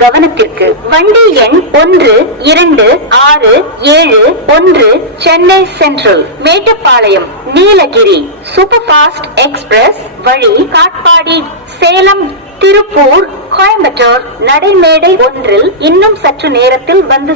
கவனத்திற்கு வண்டி எண் 1267 Chennai central Mettupalayam Nilgiri super fast express வழி காட்பாடி சேலம் திருப்பூர் கோயம்புத்தூர் நடைமேடை 1 இன்னும் சற்று நேரத்தில் வந்து